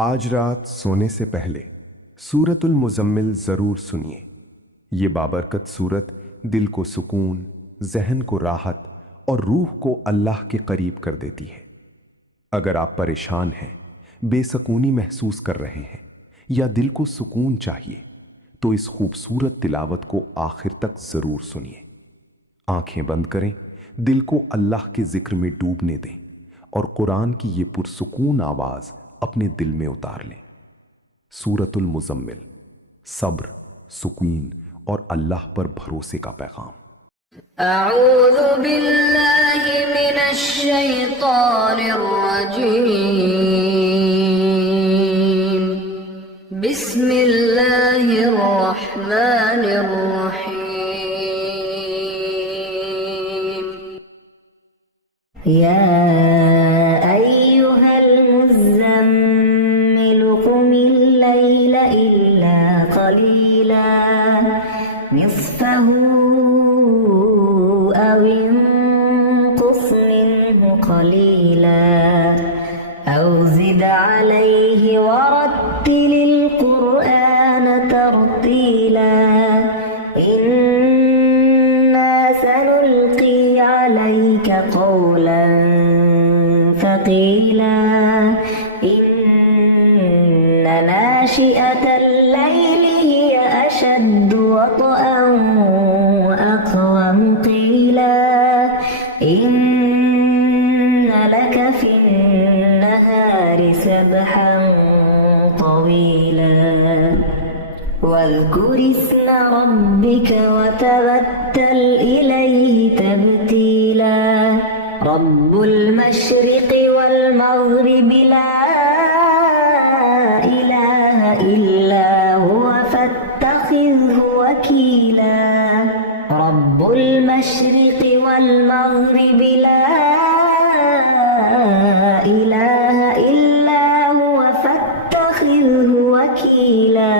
आज रात सोने से पहले सूरतुल मुज़म्मिल ज़रूर सुनिए। ये बाबरकत सूरत दिल को सुकून, जहन को राहत और रूह को अल्लाह के करीब कर देती है। अगर आप परेशान हैं, बेसकूनी महसूस कर रहे हैं या दिल को सुकून चाहिए, तो इस खूबसूरत तिलावत को आखिर तक ज़रूर सुनिए। आंखें बंद करें, दिल को अल्लाह के जिक्र में डूबने दें और कुरान की ये पुरसुकून आवाज़ अपने दिल में उतार लें। सूरतुल मुज़म्मिल, सब्र, सुकून और अल्लाह पर भरोसे का पैगाम। अऊज़ु बिल्लाहि मिनश शैतानिर रजीम। बिस्मिल्लाहिर रहमानिर रहीम। या अय्युहल मुज़म्मिल क़ुमिल लैला इल्ला क़लीला निस्फ़हु أو انقص منه قليلا أو زد عليه ورتل القرآن ترتيلا إنا سنلقي عليك قولا ثقيلا إن ناشئة الليل هي أشد وطئا وأقوم قيلا إن لك في النهار سبحا طويلا واذكر اسم ربك وتبتل إليه تبتيلا رب المشرق والمغرب لا إله إلا هو فاتخذه وكيلا رب المشرق والمغرب لا إله إلا هو فاتخذه وكيلا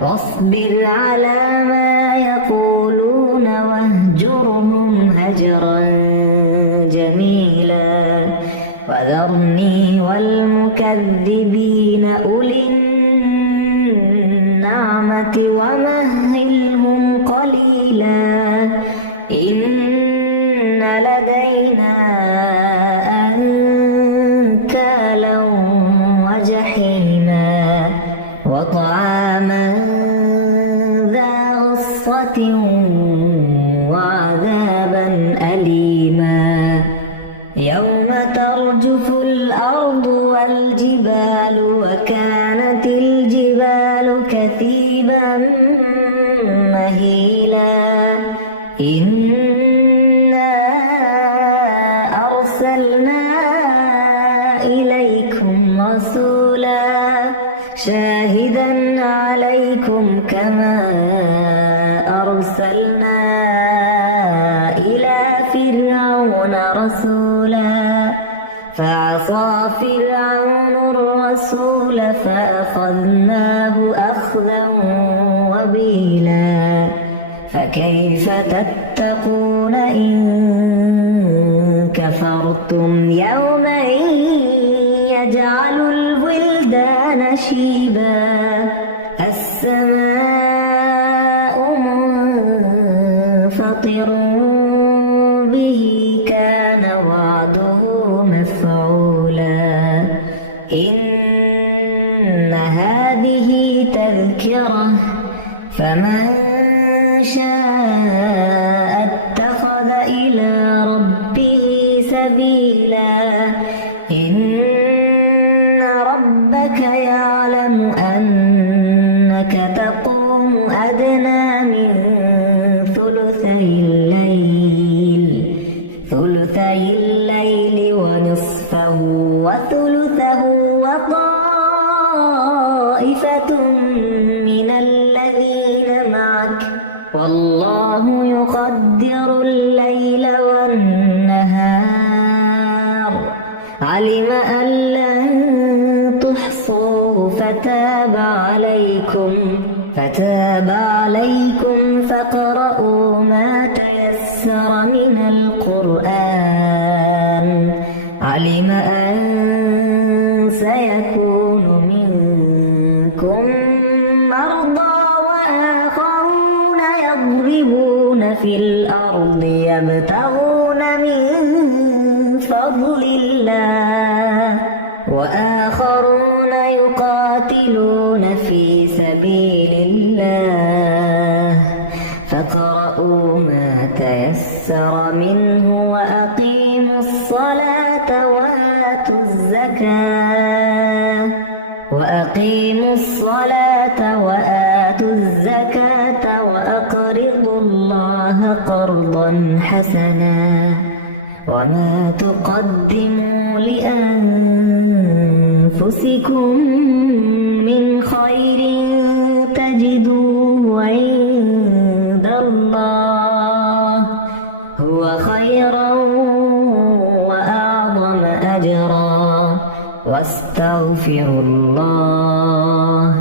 واصبر على ما يقولون واهجرهم هجرا جميلا وذرني والمكذبين أولي النعمة ومهلهم قليلا إن لدينا أنكالا وجحيما وطعاما ذا غصة وعذابا أليما يوم ترجف الأرض والجبال وكانت الجبال كثيبا مهيلا إنا أرسلنا إليكم رسولا شاهدا عليكم كما أرسلنا إلى فرعون رسولا فعصى فرعون الرسول فأخذناه أخذا وبيلا فكيف تتقون إن كفرتم يوما يجعل الولدان شيبا السماء منفطر به كان وعده مفعولا إن هذه تذكرة فمن شاء اتخذ إلى ربه سبيلا إن ربك يعلم أنك تقوم أدنى من ثلثي الليل ونصفه وثلثه وطائفة من الذين معك والله يقدر الليل والنهار علم أن لن تحصوه فتاب عليكم فاقرؤوا ما تيسر من القرآن علم أن سيكون يكون منكم مرضى وآخرون يضربون في الأرض يبتغون من فضل الله وآخرون يقاتلون في سبيل الله فاقرؤوا ما تيسر منه وأقيموا الصلاة وآتوا الزكاة وأقرضوا الله قرضا حسنا وما تقدموا لأنفسكم من خير تجدوه عند الله هو خيرا وأعظم أجرا واستغفروا الله